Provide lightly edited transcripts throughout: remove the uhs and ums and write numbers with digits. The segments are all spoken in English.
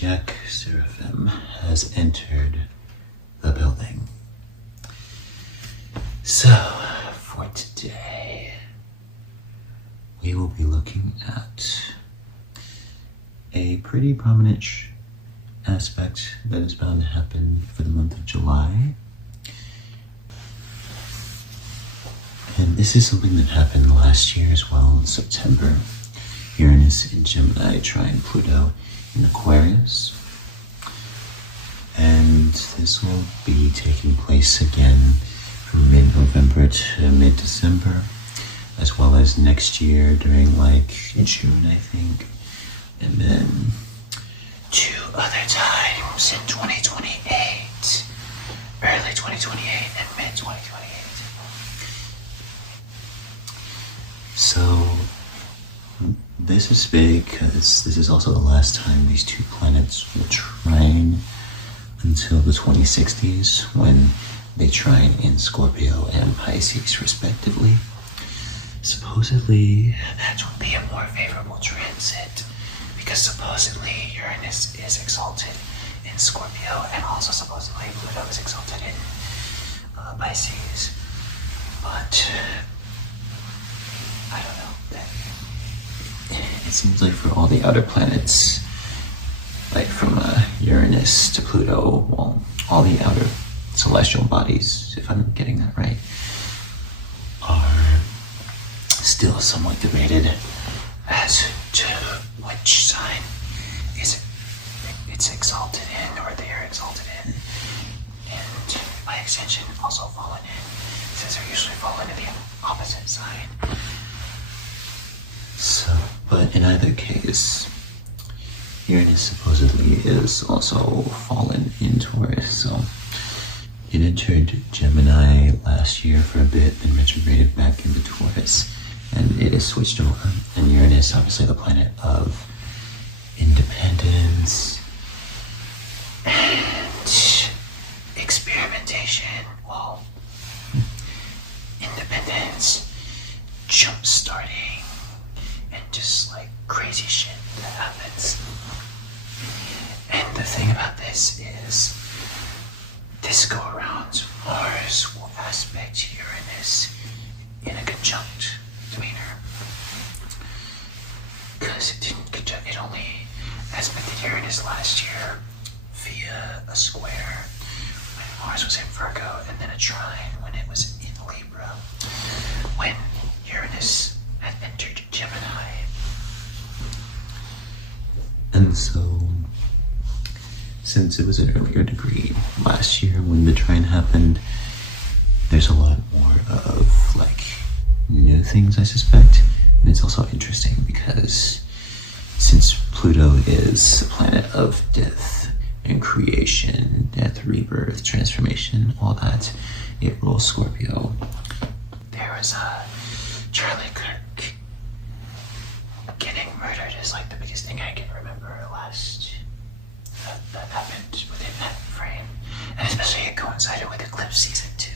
Jack Seraphim has entered the building. So, for today, we will be looking at a pretty prominent aspect that is bound to happen for the month of July. And this is something that happened last year as well in September. Uranus in Gemini Trine Pluto in Aquarius. And this will be taking place again from mid-November to mid-December, as well as next year during June, I think. And then 2 other times in 2028, early 2028 and mid-2028. So this is big because this is also the last time these two planets will trine until the 2060s, when they trine in Scorpio and Pisces respectively. Supposedly that would be a more favorable transit because supposedly Uranus is exalted in Scorpio and also supposedly Pluto is exalted in Pisces. But I don't know. It seems like for all the outer planets, like from Uranus to Pluto, well, all the outer celestial bodies, if I'm getting that right, are still somewhat debated as to which sign it's exalted in, or they are exalted in, and by extension also fallen in, since they're usually fallen in the opposite sign. So, but in either case, Uranus supposedly is also fallen in Taurus, so it entered Gemini last year for a bit, then retrograded back into Taurus, and it is switched over. And Uranus, obviously the planet of independence and experimentation, well, independence, jump-starting, and just crazy shit that happens. And the thing about this is, this go around, Mars will aspect Uranus in a conjunct demeanor. Because it only aspected Uranus last year via a square when Mars was in Virgo, and then a trine when it was in Libra, when Uranus had entered Gemini. And so, since it was an earlier degree last year when the trine happened, there's a lot more of new things, I suspect. And it's also interesting because since Pluto is a planet of death and creation, death, rebirth, transformation, all that, it rules Scorpio. There was Charlie Kirk getting murdered is the biggest thing I can remember last that happened within that frame, and especially it coincided with Eclipse season 2.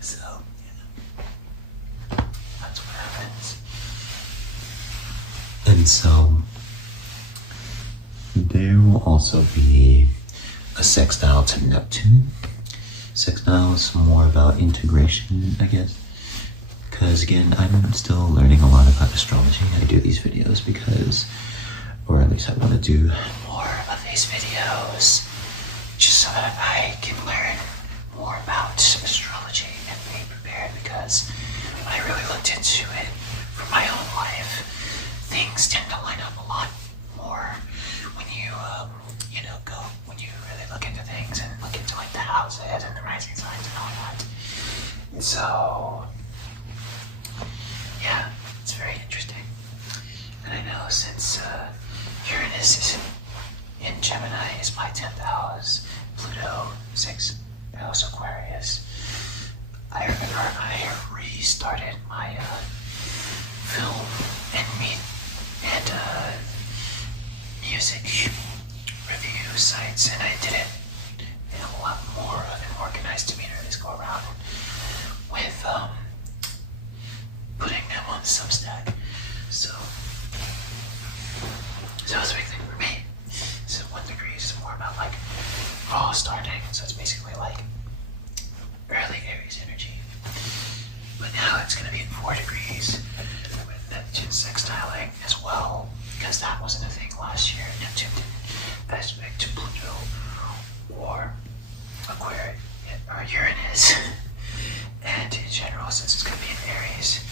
So that's what happens. And so there will also be a sextile to Neptune. Sextile is more about integration, I guess. Because again, I'm still learning a lot about astrology. I do these videos because, or at least I want to do more of these videos just so that I can learn more about astrology and be prepared, because when I really looked into it for my own life, things tend to line up a lot more when you when you really look into things and look into the houses and the rising signs and all that. And so yeah, it's very interesting. And I know since Uranus is in Gemini is my 10th house, Pluto 6th house Aquarius, I remember I restarted my film and music review sites, and I did it in a lot more of an organized demeanor this go around with putting them on Substack. So that was a big thing for me. Aries. And in general, since it's going to be in Aries,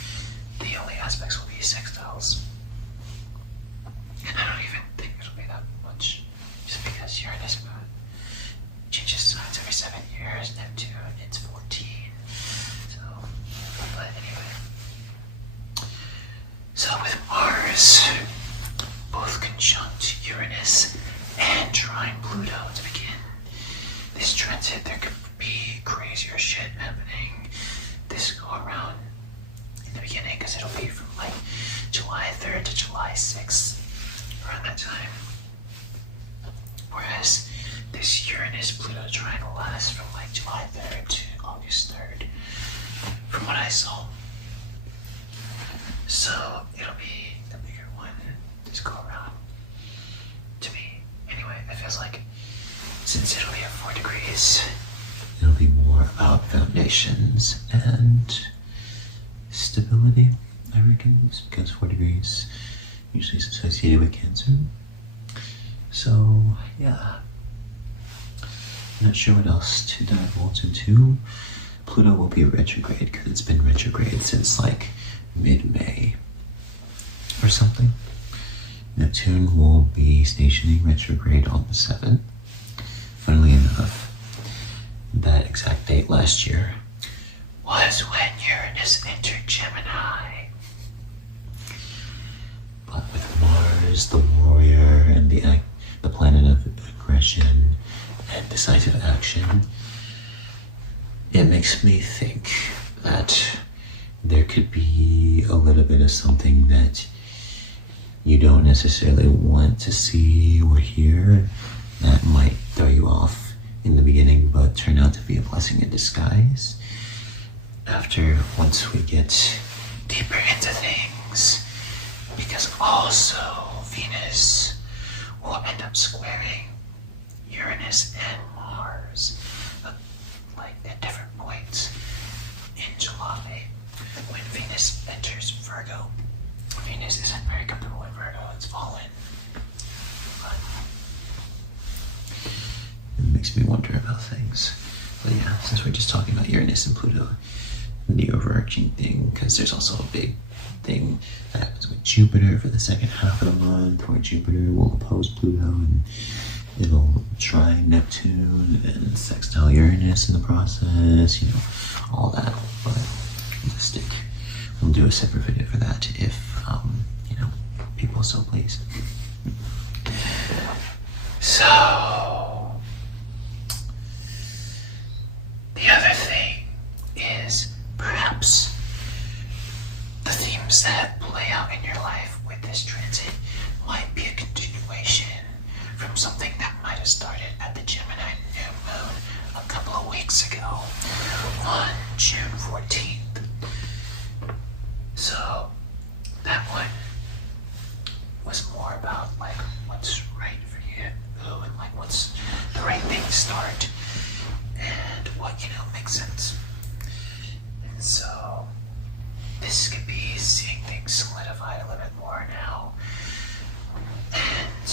the only aspects will be sextiles. And I don't even think it'll be that much, just because Uranus changes signs every 7 years. Neptune, it's 14. So, but anyway. So with Mars, both conjunct Uranus and trine Pluto to begin this transit, there could be crazier shit happening this go around in the beginning, because it'll be from like July 3rd to July 6th, around that time. Whereas this Uranus-Pluto trine will last from like July 3rd to August 3rd, from what I saw. So it'll be the bigger one this go around, to me. Anyway, it feels like since it'll be at 4 degrees, it'll be more about foundations and stability, I reckon, because 4 degrees usually is associated with Cancer. So, yeah. Not sure what else to divulge into. Pluto will be retrograde because it's been retrograde since like mid-May or something. Neptune will be stationing retrograde on the 7th. Funnily enough, that exact date last year was when Uranus entered Gemini. But with Mars, the warrior, and the planet of aggression and decisive action, it makes me think that there could be a little bit of something that you don't necessarily want to see or hear that might throw you off in the beginning, but turn out to be a blessing in disguise once we get deeper into things. Because also Venus will end up squaring Uranus and Mars at different points in July. When Venus enters Virgo, Venus isn't very comfortable in Virgo, it's fallen. But it makes me wonder about things. But yeah, since we're just talking about Uranus and Pluto, the overarching thing, because there's also a big thing that happens with Jupiter for the second half of the month, where Jupiter will oppose Pluto and it'll trine Neptune and sextile Uranus in the process, all that. But we'll do a separate video for that if, people so please. So, the other thing is perhaps the themes that play out in your life with this transit might be a continuation from something that might have started at the Gemini new moon a couple of weeks ago on June 14th. So that one was more about what's right for you and what's the right thing to start and what makes sense. And so this could be seeing things solidified a little bit more now and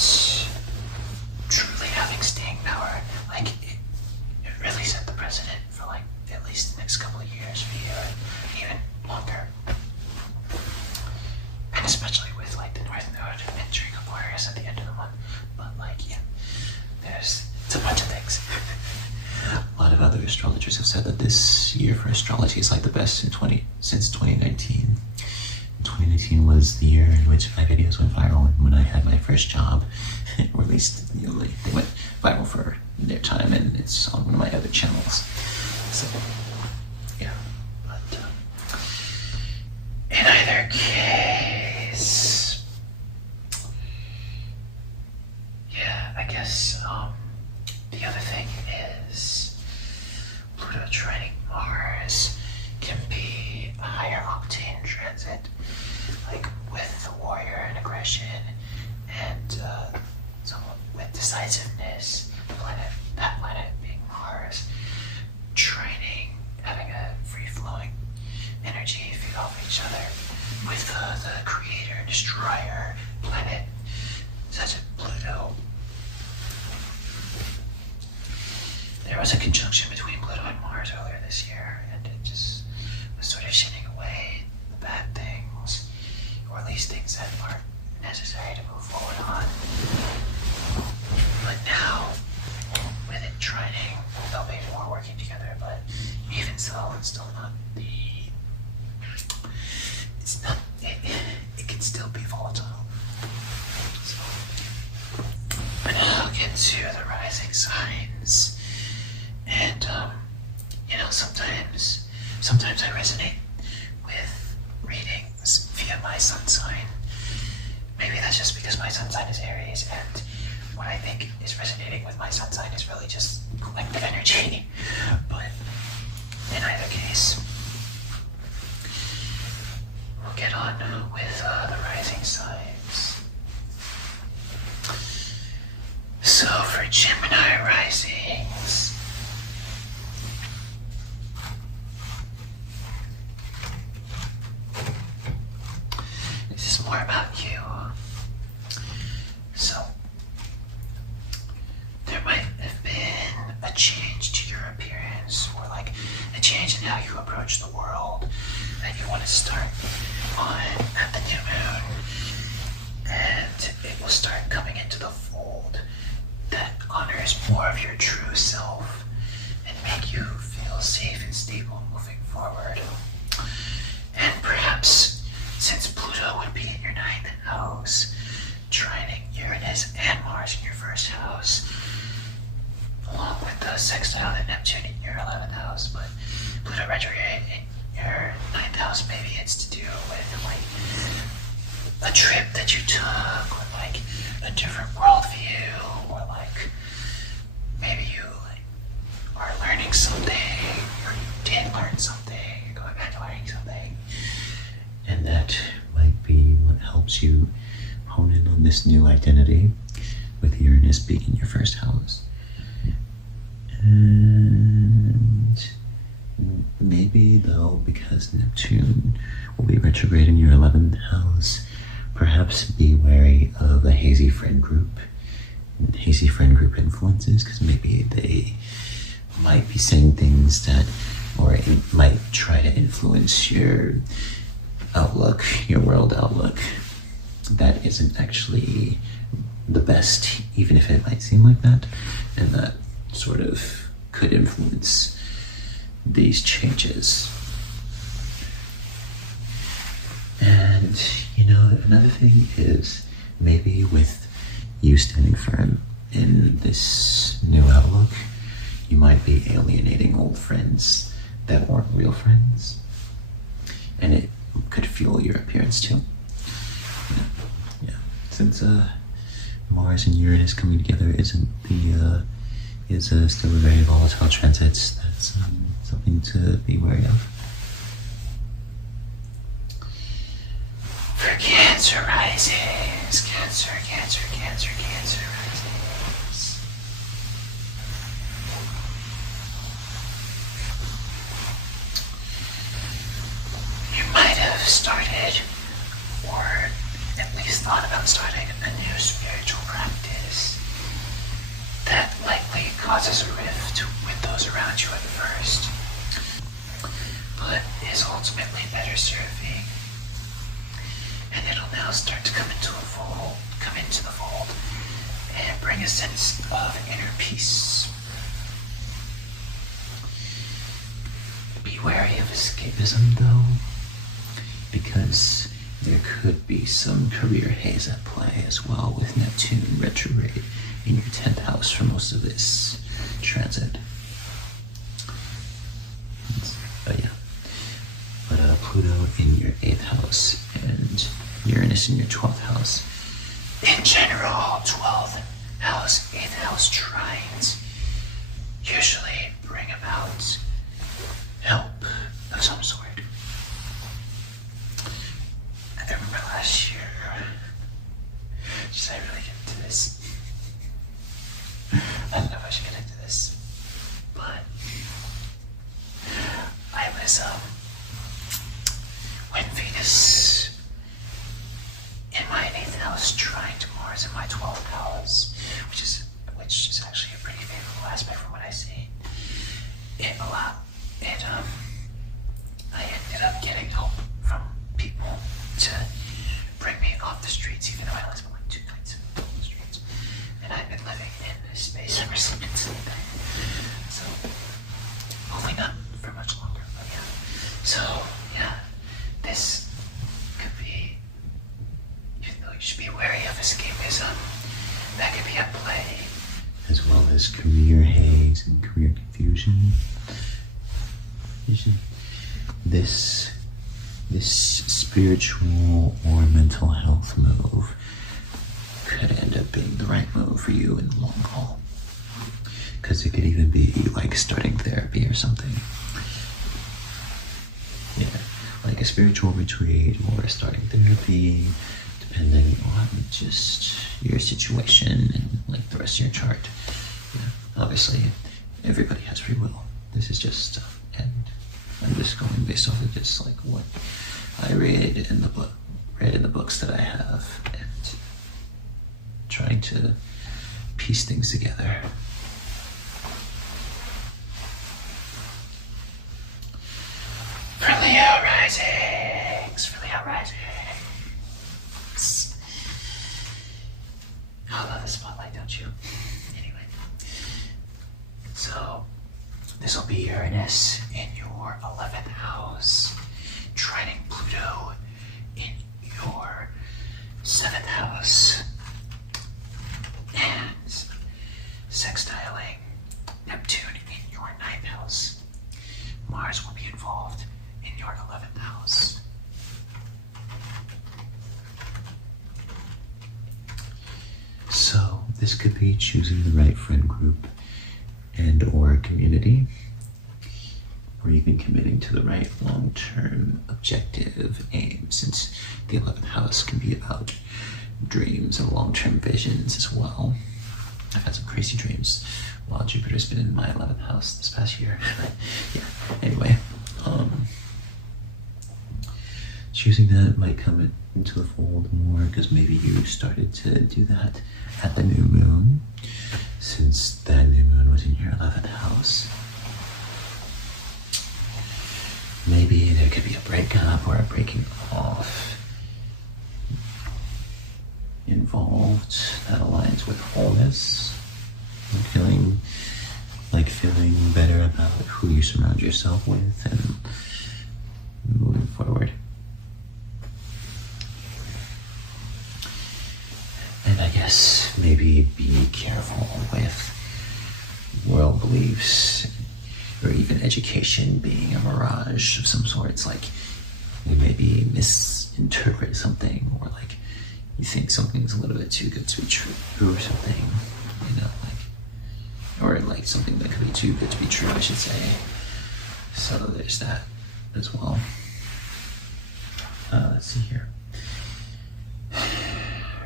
truly having staying power. It really set the precedent for at least the next couple of years for you, and even longer. And especially with the North Node entering Aquarius at the end of the month. But it's a bunch of things. A lot of other astrologers have said that this year for astrology is the best since 2019. 2019 was the year in which my videos went viral, and when I had my first job, or at least they went viral for their time, and it's on one of my other channels. So yeah, but in either case, yeah, I guess the other thing is Pluto trining Mars can be a higher octane transit, with the warrior and aggression and with decisiveness. That planet being Mars, training, having a free-flowing energy feed off each other with the creator and destroyer planet such as Pluto. There was a conjunction between Pluto and Mars earlier this year. sort of shitting away the bad things, or at least things that aren't necessary to move forward on. But now, with it trining, they'll be more working together, but even so, it's still not it can still be volatile. So, but now I'll get to the rising signs. And, sometimes I resonate with readings via my sun sign. Maybe that's just because my sun sign is Aries, and what I think is resonating with my sun sign is really just collective energy. But in either case, we'll get on with the rising signs. So for Gemini risings, this is more about you. So there might have been a change to your appearance, or like a change in how you approach the world that you want to start on at the new moon, and it will start coming into the fold that honors more of your true self and make you feel safe and stable moving forward. And perhaps, since Pluto would be in your 9th house, trining Uranus and Mars in your 1st house, along with the sextile and Neptune in your 11th house, but Pluto retrograde in your 9th house, maybe it's to do with like a trip that you took, or like a different worldview, or like maybe you are learning something, or you did learn something, you're going back to learning something, and that might be what helps you hone in on this new identity, with Uranus being in your 1st house. And maybe though, because Neptune will be retrograde in your 11th house, perhaps be wary of a hazy friend group influences, because maybe they might be saying things that, or it might try to influence your outlook, your world outlook, that isn't actually the best, even if it might seem like that, and that sort of could influence these changes. And another thing is, maybe with you standing firm in this new outlook, you might be alienating old friends that weren't real friends, and it could fuel your appearance too. Yeah. Since Mars and Uranus coming together is still a very volatile transit, that's something to be wary of. For Cancer risings, Cancer risings. You might have started, or at least thought about starting, a new spiritual practice that likely causes a rift with those around you at first, but is ultimately better serving. And it'll now start to come into the fold, and bring a sense of inner peace. Be wary of escapism though, because there could be some career haze at play as well, with Neptune retrograde in your 10th house for most of this transit. But Pluto in your 8th house and Uranus in your 12th house. In general, 12th house, 8th house trines usually bring about help of some sort. I remember last year, should I really get into this? I don't know if I should get into this, but I was, when Venus in my 8th house trine to Mars in my 12th house, which is actually a pretty favorable aspect from what I see, I ended getting help from people to bring me off the streets, even though I only spent like 2 nights on the streets. And I've been living in this space ever since. So, hopefully not for much longer, but yeah. So, yeah, this could be, even though you should be wary of escapism, that could be at play, as well as career haze and career confusion. This spiritual or mental health move could end up being the right move for you in the long haul. Because it could even be like starting therapy or something. Yeah, like a spiritual retreat or starting therapy, depending on just your situation and like the rest of your chart. Yeah, obviously, everybody has free will. This is just and I'm just going based off of just like what I read in the books that I have, and trying to piece things together. For Leo risings, I love the spotlight, don't you? Anyway, so this will be Uranus in your 11th house, trining Pluto in your 7th house, and sextiling Neptune in your 9th house. Mars will be involved in your 11th house. So this could be choosing the right friend group and or community, or even committing to the right long-term objective aim, since the 11th house can be about dreams and long-term visions as well. I've had some crazy dreams while Jupiter's been in my 11th house this past year. Yeah, anyway, choosing that might come into the fold more because maybe you started to do that at the new moon, since that new moon was in your 11th house. Maybe there could be a breakup or a breaking off involved that aligns with wholeness, feeling better about who you surround yourself with and moving forward. And I guess maybe be careful with world beliefs or even education being a mirage of some sorts. Like you maybe misinterpret something, or like you think something's a little bit too good to be true or something, you know, or like something that could be too good to be true, I should say. So there's that as well. Let's see here.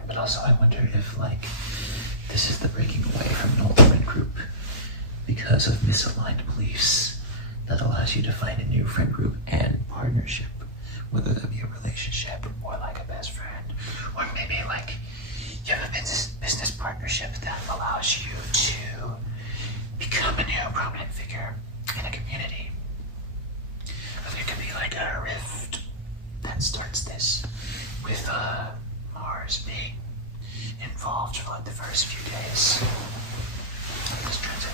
But also I wonder if like this is the breaking away from an old friend group because of misaligned beliefs that allows you to find a new friend group and partnership, whether that be a relationship or like a best friend, or maybe like you have a business partnership that allows you to become a new prominent figure in a community. Or there could be like a rift that starts this with Mars being involved for like the first few days of this transit.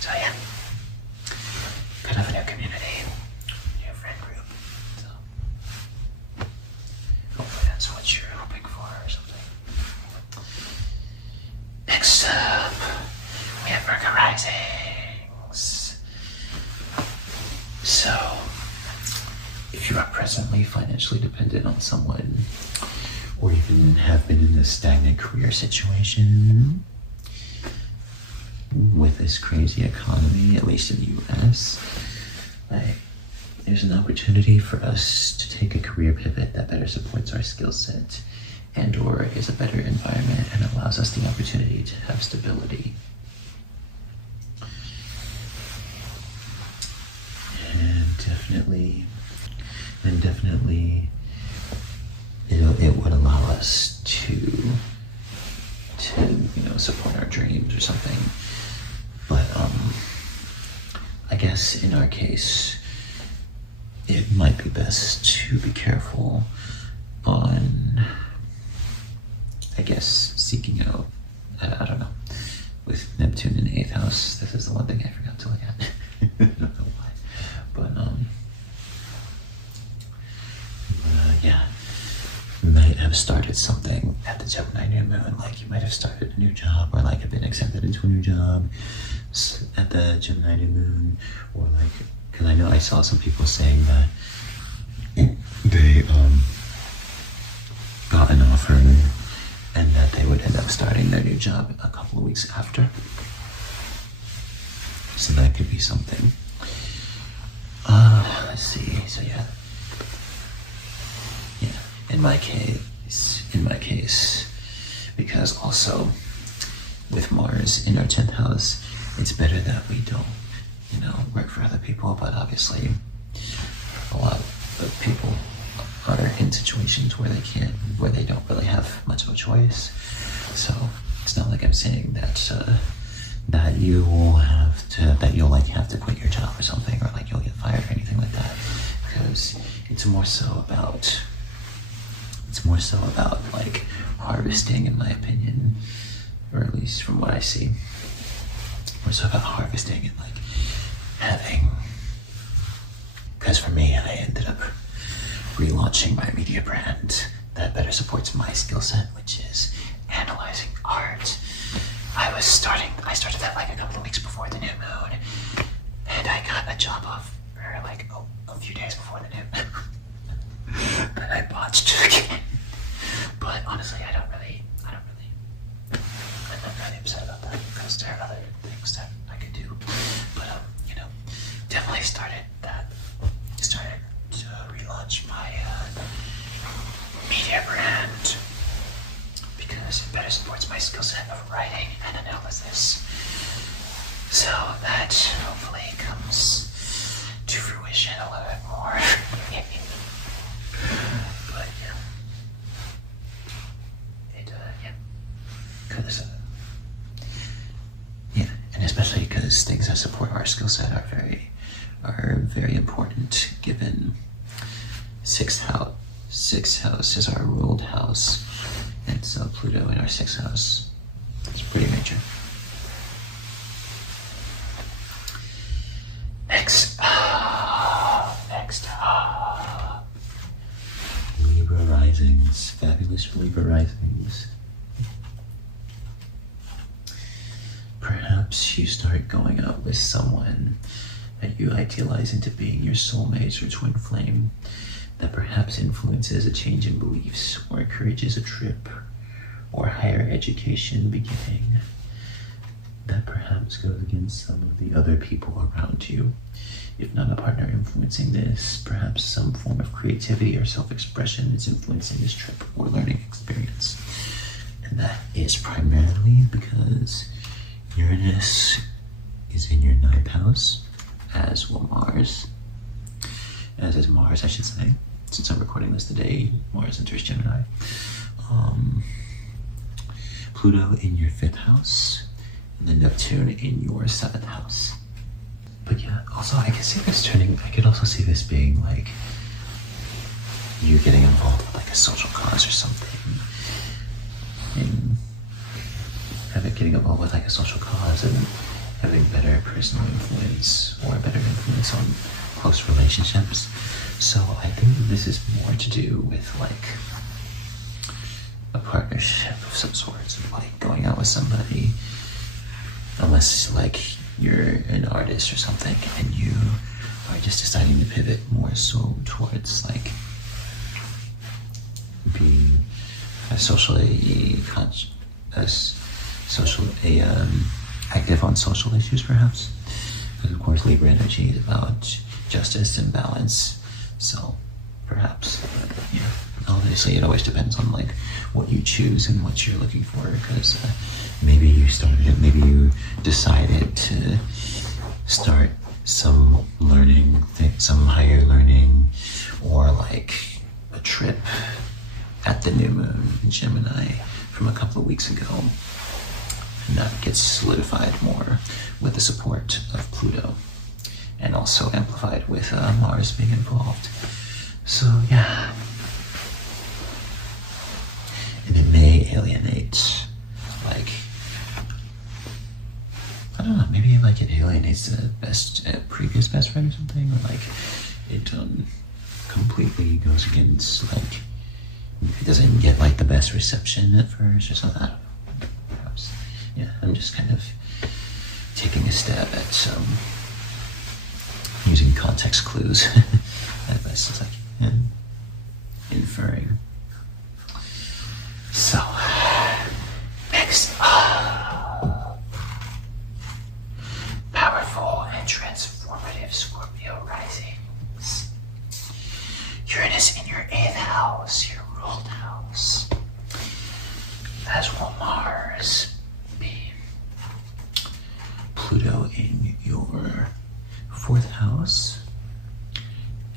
So yeah, could have a new community, new friend group. So hopefully that's what you're hoping for or something. Next up, we have Virgo risings. So, if you are presently financially dependent on someone, or even have been in a stagnant career situation, with this crazy economy, at least in the US, like, there's an opportunity for us to take a career pivot that better supports our skill set and or is a better environment and allows us the opportunity to have stability. And definitely it would allow us to support our dreams or something. But I guess in our case, it might be best to be careful on, I guess, seeking out, I don't know, with Neptune in the 8th house. This is the one thing I forgot to look at. I don't know why. But, yeah, you might have started something at the Gemini new moon. Like, you might have started a new job, or like have been accepted into a new job at the Gemini new moon, or like, because I know I saw some people saying that they got an offer and that they would end up starting their new job a couple of weeks after. So that could be something. Let's see. So yeah, in my case, because also with Mars in our 10th house, it's better that we don't, work for other people. But obviously, a lot of people are in situations where they don't really have much of a choice. So it's not like I'm saying that that you'll have to quit your job or something, or like you'll get fired or anything like that, because it's more so about like harvesting, in my opinion, or at least from what I see. More so about harvesting and like having, because for me, I ended up relaunching my media brand that better supports my skill set, which is analyzing art. I started that like a couple of weeks before the new moon, and I got a job offer like a few days before the new moon. But I botched again. But honestly, I'm not really upset about that, because there are other things that I could do. But definitely started to relaunch my media brand, because it better supports my skill set of writing and analysis. So that hopefully comes to fruition a little bit more. But and especially because things that support our skill set are very important, given sixth house is our ruled house, and so Pluto in our 6th house is pretty major. Next up, Libra risings, fabulous Libra risings. Perhaps you start going out with someone that you idealize into being your soulmate or twin flame, that perhaps influences a change in beliefs or encourages a trip or higher education beginning, that perhaps goes against some of the other people around you. If not a partner influencing this, perhaps some form of creativity or self-expression is influencing this trip or learning experience. And that is primarily because Uranus is in your 9th house, as will Mars. As is Mars, I should say. Since I'm recording this today, Mars enters Gemini. Pluto in your 5th house, and then Neptune in your 7th house. But yeah, also I could also see this being like you getting involved with like a social cause or something, and getting involved with like a social cause and having better personal influence or better influence on close relationships. So I think this is more to do with like a partnership of some sort, like going out with somebody, unless like you're an artist or something and you are just deciding to pivot more so towards like being active on social issues, perhaps. Because of course Libra energy is about justice and balance. So perhaps, obviously it always depends on like what you choose and what you're looking for, because maybe you decided to start some higher learning, or like a trip at the new moon in Gemini from a couple of weeks ago. that gets solidified more with the support of Pluto, and also amplified with Mars being involved. So yeah, and it may alienate, like, I don't know, maybe like it alienates the previous best friend or something, or like it completely goes against, like, it doesn't get like the best reception at first or something. I don't know. Perhaps. Yeah, I'm just kind of taking a stab at using context clues as best as I can, inferring. So, next up, powerful and transformative Scorpio risings. Uranus in your 8th house, your ruled house, as will Mars be. Pluto in your 4th house,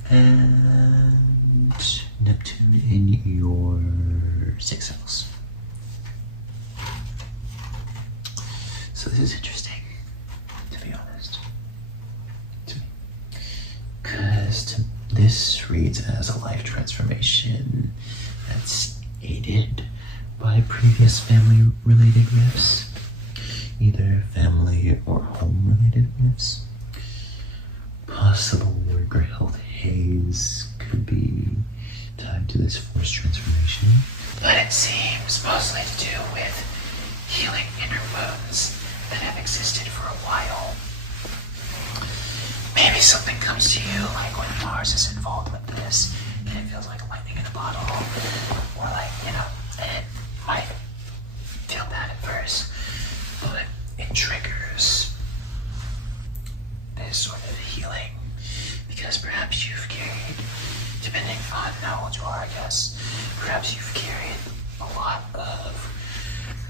and Neptune in your 6th house. So this is interesting, to be honest, to me, because this reads as a life transformation that's aided by previous family-related rifts, either family or home-related rifts. Possible work or health haze could be tied to this forced transformation, but it seems mostly to do with healing inner wounds that have existed for a while. Maybe something comes to you, like when Mars is involved with this, and it feels like lightning in a bottle, or like, you know, and it might feel bad at first, but it triggers this sort of healing, because perhaps you've carried, depending on how old you are, I guess, perhaps you've carried a lot of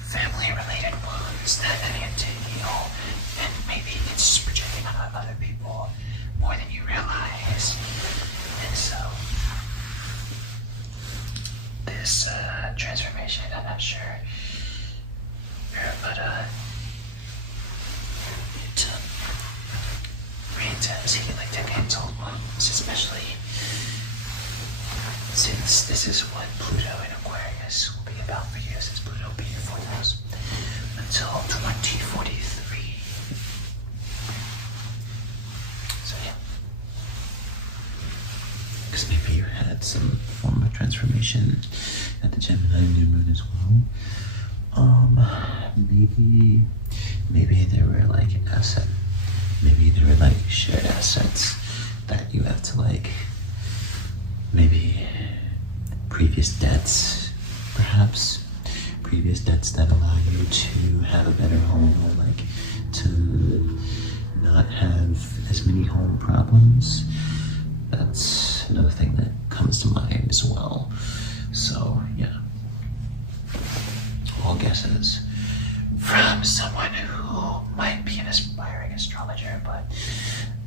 family-related wounds that have yet to heal, and maybe it's just projecting on other people more than you realize. And so, this transformation, I'm not sure, but it reads as healing decades old wounds, especially since this is what Pluto in Aquarius will be about for you, since Pluto will be in 4th house until 2043. So yeah. Because maybe you had some form of transformation at the Gemini new moon as well. Maybe there were like shared assets that you have to, like, maybe previous debts, perhaps previous debts that allow you to have a better home, or like to not have as many home problems. That's another thing that comes to mind as well. So yeah, all guesses from someone who might be an aspiring astrologer but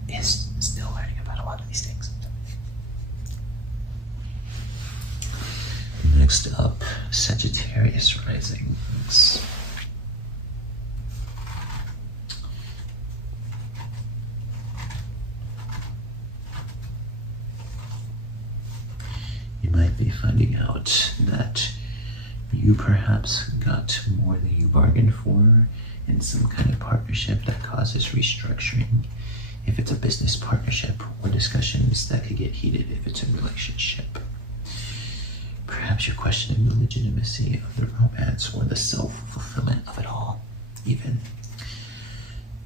is still learning about a lot of these things. Next up, Sagittarius risings. You might be finding out that you perhaps got more than you bargained for in some kind of partnership that causes restructuring. If it's a business partnership, or discussions that could get heated if it's a relationship. Perhaps you're questioning the legitimacy of the romance or the self-fulfillment of it all, even.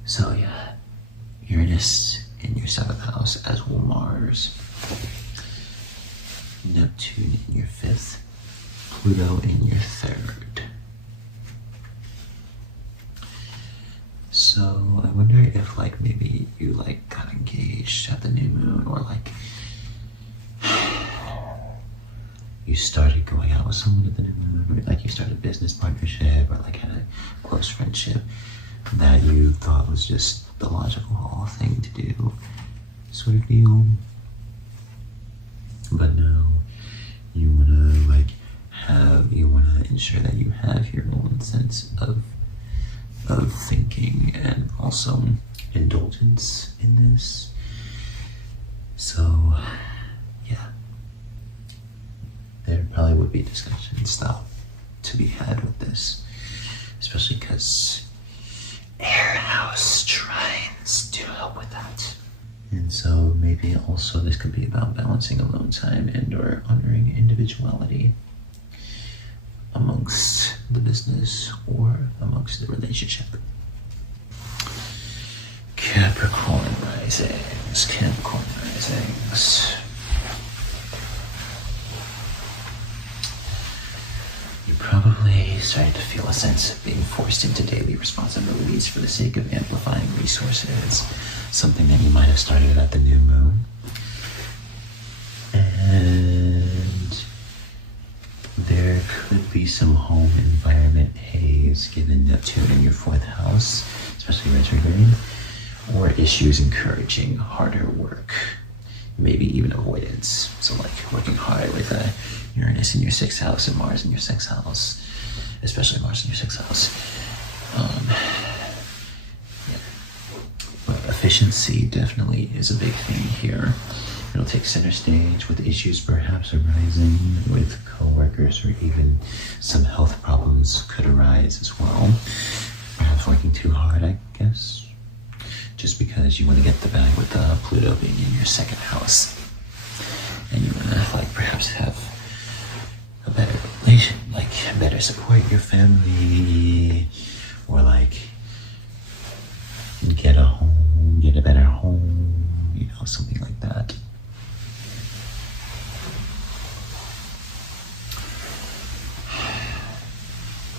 So yeah, Uranus in your 7th house, as will Mars. Neptune in your 5th, Pluto in your 3rd. So I wonder if, like, maybe you like got engaged at the new moon, or like you started going out with someone at the new moon, or like you started a business partnership, or like had a close friendship that you thought was just the logical thing to do, sort of deal. But no, you wanna ensure that you have your own sense of of thinking and also indulgence in this. So, yeah, there probably would be discussions though to be had with this, especially because air house trines do help with that. And so maybe also this could be about balancing alone time and or honoring individuality amongst the business or amongst the relationship. Capricorn risings, Capricorn risings. You're probably starting to feel a sense of being forced into daily responsibilities for the sake of amplifying resources, something that you might have started at the new moon. And there could be some home environment haze given Neptune in your 4th house, especially retrograde, or issues encouraging harder work, maybe even avoidance. So like working hard with Uranus in your 6th house and Mars in your 6th house, especially Mars in your 6th house. Yeah. But efficiency definitely is a big thing here. It'll take center stage with issues perhaps arising with coworkers, or even some health problems could arise as well. Perhaps working too hard, I guess, just because you want to get the bag with Pluto being in your 2nd house. And you want to like perhaps have a better relation, like better support your family, or like get a home, get a better home, you know, something like that.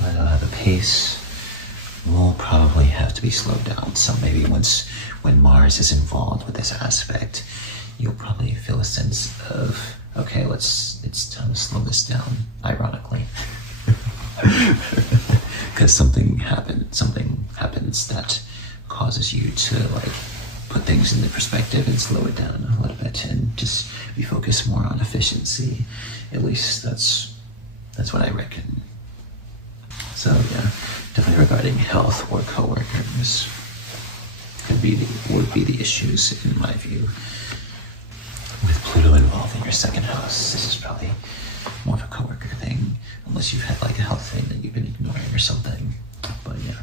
But the pace will probably have to be slowed down. So maybe when Mars is involved with this aspect, you'll probably feel a sense of, okay, it's time to slow this down, ironically. Because something happens that causes you to like put things into perspective and slow it down a little bit and just be focused more on efficiency. At least that's what I reckon. So yeah, definitely regarding health or coworkers would be the issues in my view. With Pluto involved in your 2nd house, this is probably more of a coworker thing, unless you've had like a health thing that you've been ignoring or something. But yeah.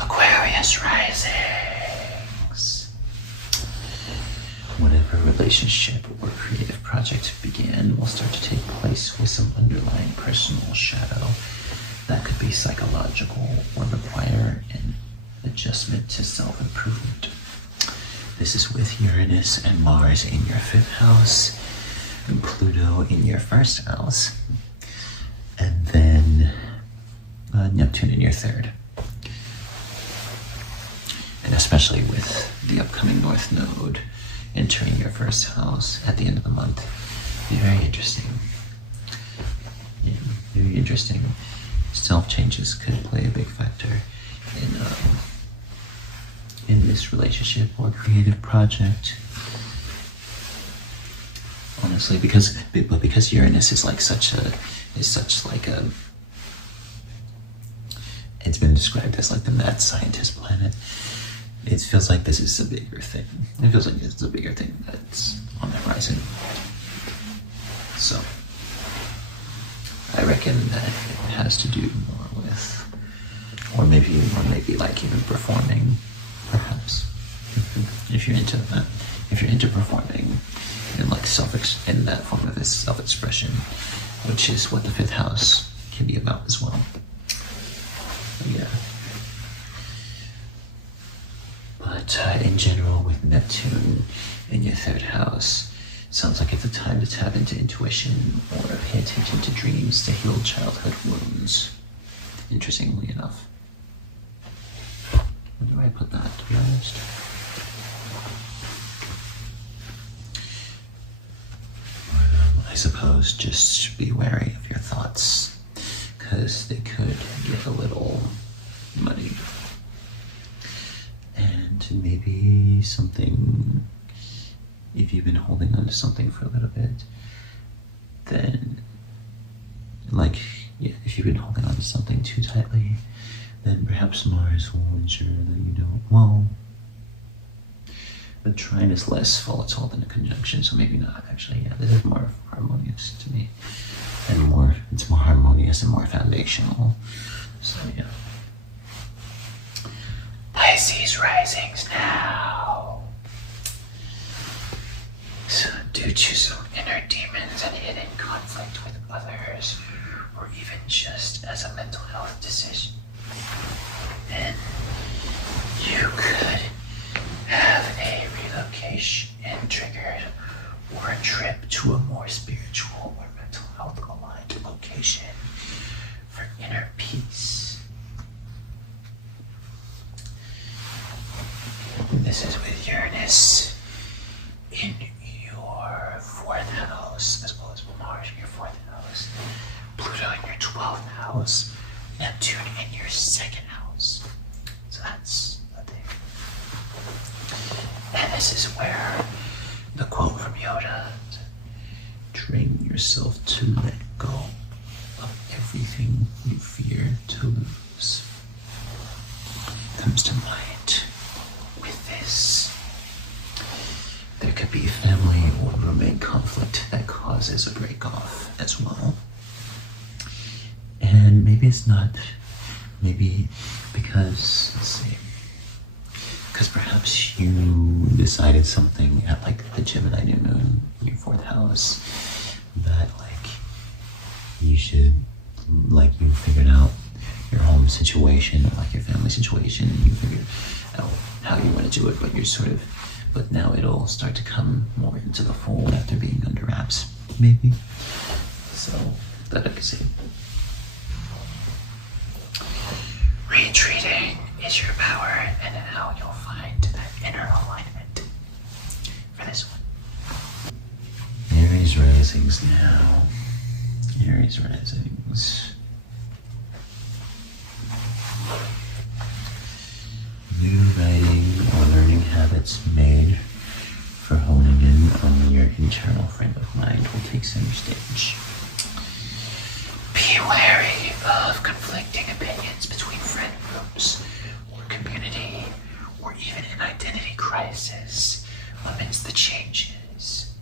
Aquarius risings. Whatever relationship or creative project began will start to take place with some underlying personal shadow that could be psychological or require an adjustment to self-improvement. This is with Uranus and Mars in your 5th house and Pluto in your 1st house, and then Neptune in your 3rd. And especially with the upcoming North Node entering your 1st house at the end of the month. Very interesting. Yeah, very interesting. Self-changes could play a big factor in this relationship or creative project. Honestly, because Uranus is it's been described as like the mad scientist planet. It feels like this is a bigger thing. It feels like it's a bigger thing that's on the horizon. So I reckon that it has to do more with, or maybe like even performing, perhaps. If you're into that, if you're into performing in like in that form of self-expression, which is what the 5th house can be about as well. Yeah. But in general, with Neptune in your 3rd house, sounds like it's a time to tap into intuition or pay attention to dreams to heal childhood wounds. Interestingly enough. Where do I put that, to be honest? I suppose just be wary of your thoughts, because they could get a little muddy. And maybe something, if you've been holding on to something for a little bit, then if you've been holding on to something too tightly, then perhaps Mars will ensure that you don't. Well, a trine is less volatile than a conjunction, so maybe not actually. Yeah, this is more harmonious to me, and it's more harmonious and more foundational. So yeah. Pisces risings now. So due to some inner demons and hidden conflict with others, or even just as a mental health decision, then you could have a relocation triggered, or a trip to a more spiritual or mental health aligned location for inner peace. And this is with Uranus in your 4th house, as well as Mars in your 4th house, Pluto in your 12th house, Neptune in your 2nd house. So that's a thing. And this is where the quote from Yoda, train yourself to let go of everything you fear to lose, comes to mind with this. There could be family or roommate conflict that causes a break-off as well. And maybe it's not, maybe because, let's see, because perhaps you decided something at like the Gemini new moon, your 4th house, that like you should, like you figured out your home situation, or like your family situation, and you figured out how you want to do it, but you're sort of, but now it'll start to come more into the fold after being under wraps, maybe. So that I could see. Retreating is your power, and how you'll find that inner alignment for this one. Aries risings now. Aries risings. New writing or learning habits made for honing in on your internal frame of mind will take center stage. Be wary of conflicting opinions between friend groups or community, or even an identity crisis amidst the changes.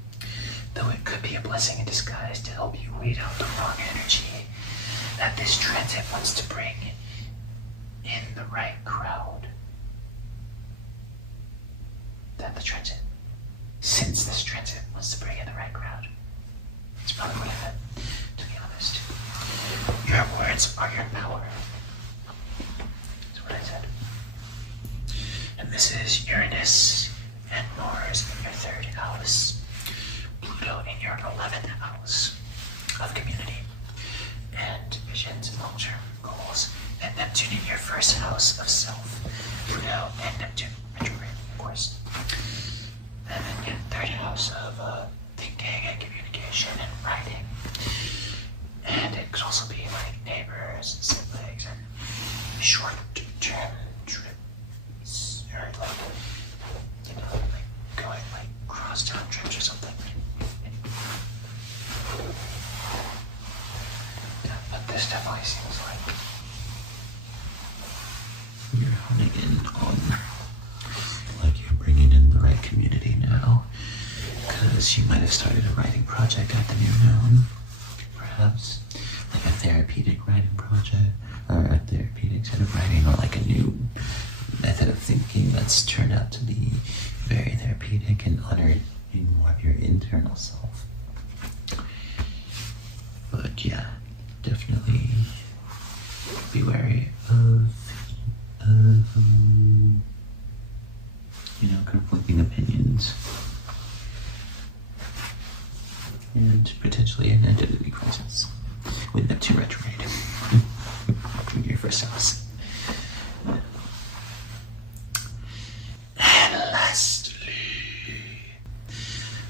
Though it could be a blessing in disguise to help you weed out the wrong energy that this transit wants to bring in the right crowd. Since this transit wants to bring in the right crowd. It's probably it, to be honest. Your words are your power. That's what I said. And this is Uranus and Mars in your 3rd house, Pluto in your 11th house of community and visions and long-term goals, and Neptune in your 1st house of self, Pluto and Neptune retrograde, of course. And then your 3rd house of thinking and communication and writing. And it could also be like neighbors and siblings and short-term trips, or like, you know, like going like cross-town trips or something. Yeah, but this definitely seems like you're honing in on, like you're bringing in the right community now, because you might have started a writing project at the new moon, perhaps like a therapeutic writing project, or a therapeutic set of writing, or like a new method of thinking that's turned out to be very therapeutic and honoring more of your internal self. But yeah, definitely be wary of conflicting opinions, and potentially an identity crisis with Neptune retrograde in your 1st house. And lastly,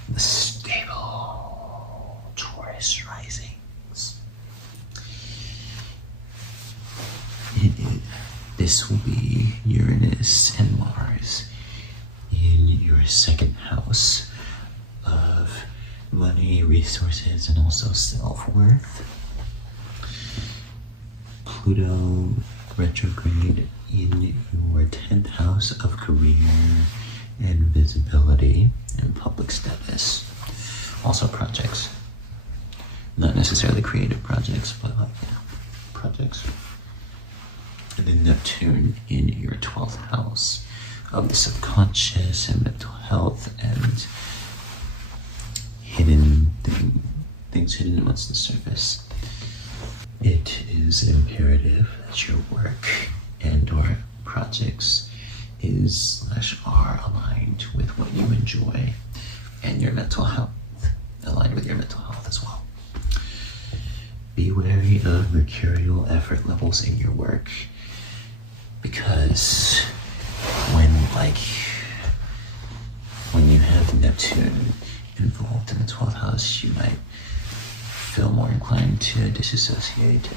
the stable Taurus risings. This will be Uranus and Mars in your 2nd house of money, resources, and also self-worth. Pluto retrograde in your 10th house of career and visibility and public status. Also projects. Not necessarily creative projects, but like, projects. And then Neptune in your 12th house of the subconscious and mental health and hidden things hidden amongst the surface. It is imperative that your work and or projects are aligned with what you enjoy and your mental health, aligned with your mental health as well. Be wary of mercurial effort levels in your work, because when you have Neptune involved in the 12th house, you might feel more inclined to disassociate,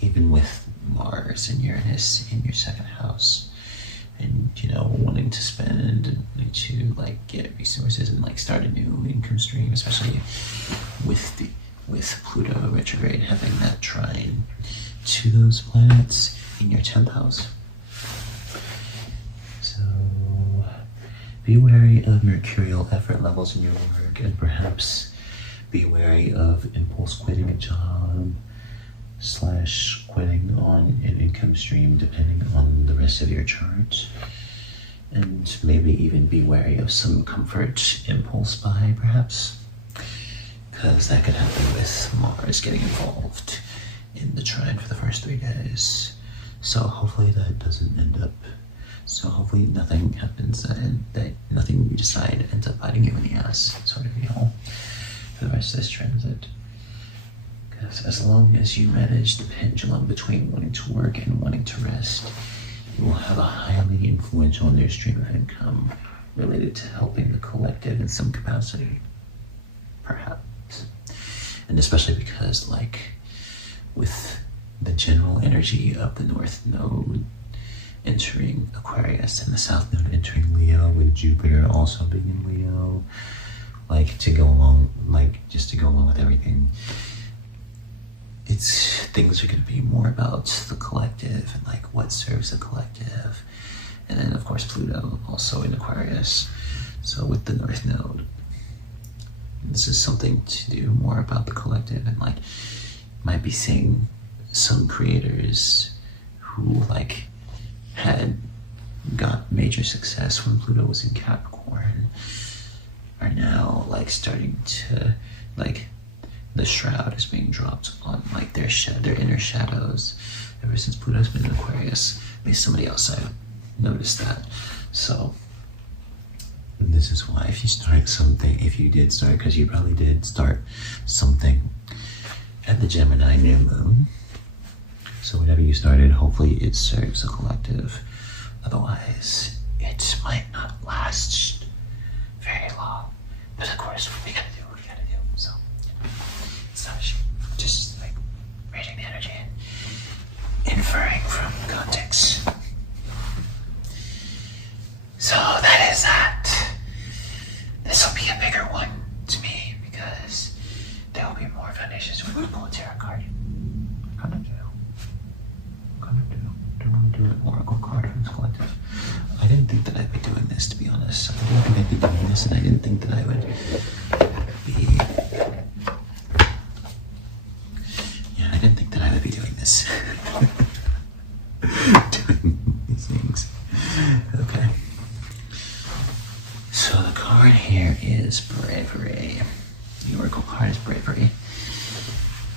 even with Mars and Uranus in your 2nd house, and wanting to spend and wanting to get resources and start a new income stream, especially with Pluto retrograde having that trine to those planets in your 10th house. So be wary of mercurial effort levels in your work, and perhaps be wary of impulse quitting a job / quitting on an income stream depending on the rest of your chart. And maybe even be wary of some comfort impulse buy, perhaps, because that could happen with Mars getting involved in the trine for the first 3 days. So hopefully that doesn't end up. So hopefully nothing happens that nothing you decide ends up biting you in the ass, sort of deal, for the rest of this transit. Because as long as you manage the pendulum between wanting to work and wanting to rest, you will have a highly influential new stream of income related to helping the collective in some capacity, perhaps. And especially because, with the general energy of the North Node entering Aquarius and the South Node entering Leo, with Jupiter also being in Leo, to go along with everything, things are going to be more about the collective and what serves the collective. And then of course Pluto also in Aquarius, so with the North Node, this is something to do more about the collective. And might be seeing some creators who had got major success when Pluto was in Capricorn are now starting to the shroud is being dropped on their inner shadows ever since Pluto's been in Aquarius. Maybe somebody else I noticed that. So this is why if you did start, because you probably did start something at the Gemini new moon. So whatever you started, hopefully it serves the collective. Otherwise, it might not last very long. But of course, we gotta do what we gotta do. So it's not just reading the energy and inferring from context. So that is that. This will be a bigger one to me because there will be more foundations when we pull a tarot card. I'm gonna do an oracle card from this collective. I didn't think that I'd be doing this, to be honest. I didn't think I'd be doing this, and I didn't think that I would be. Yeah, I didn't think that I would be doing this. Doing these things. Okay. So the card here is bravery. The oracle card is bravery.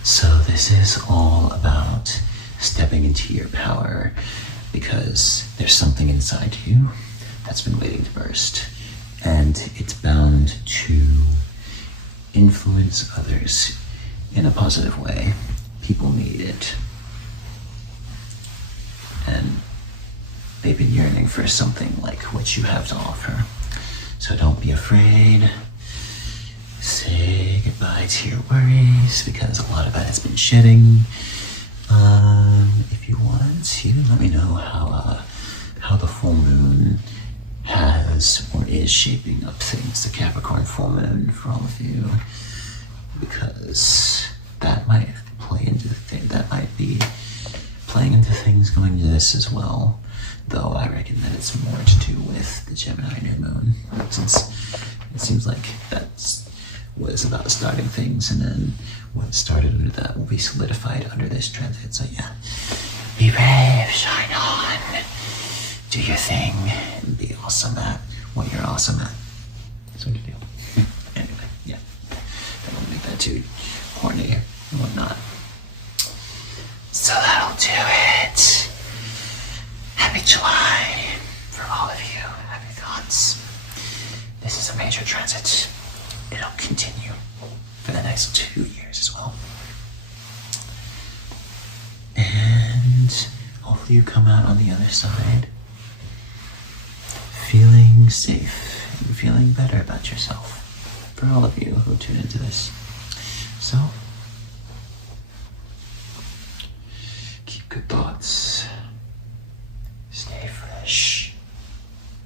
So this is all about stepping into your power, because there's something inside you that's been waiting to burst, and it's bound to influence others in a positive way. People need it, and they've been yearning for something like what you have to offer. So don't be afraid. Say goodbye to your worries, because a lot of that has been shedding. If you want to, let me know how the full moon has or is shaping up things, the Capricorn full moon, for all of you, because that might play into the thing. That might be playing into things going into this as well, though I reckon that it's more to do with the Gemini new moon, since it seems like that's what is about starting things, and then what started under that will be solidified under this transit. So yeah, be brave, shine on, do your thing, and be awesome at what you're awesome at. Sort of deal. Anyway, yeah, I don't make that too horny and whatnot. So that'll do it. Happy July for all of you. Happy thoughts. This is a major transit. It'll continue for the next 2 years as well. And hopefully you come out on the other side feeling safe and feeling better about yourself, for all of you who tune into this. So